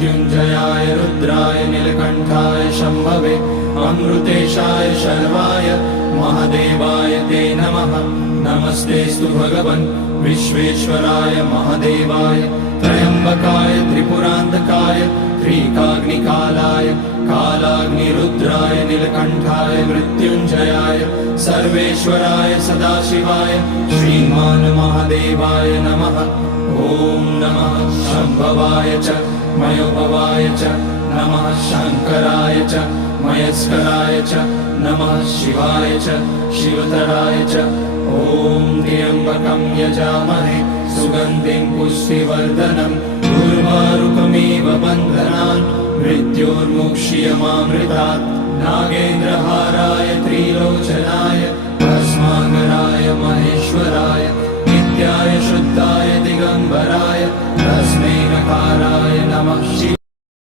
मृत्युञ्जयाय रुद्राय नीलकण्ठाय शम्भवे अमृतेशाय शर्वाय महादेवाय ते नमः। नमस्तेऽस्तु भगवन् विश्वेश्वराय महादेवाय त्र्यम्बकाय त्रिपुरान्तकाय त्रिकाग्निकालाय कालाग्निरुद्राय नीलकण्ठाय मृत्युञ्जयाय सर्वेश्वराय सदाशिवाय श्रीमान् महादेवाय नमः। ॐ नमः शम्भवाय च मयोभवाय च नमः शङ्कराय च मयस्कराय च नमः शिवाय च शिवतराय च। ॐ त्र्यम्बकं यजामहे सुगन्धिं पुष्टिवर्धनम् उर्वारुकमिव बन्धनान् मृत्योर्मुक्ष्यमामृतात्। नागेन्द्रहाराय त्रिलोचनाय भस्माकराय महेश्वराय नित्याय शुद्धाय दिगम्बराय तस्मै नकाराय नमः।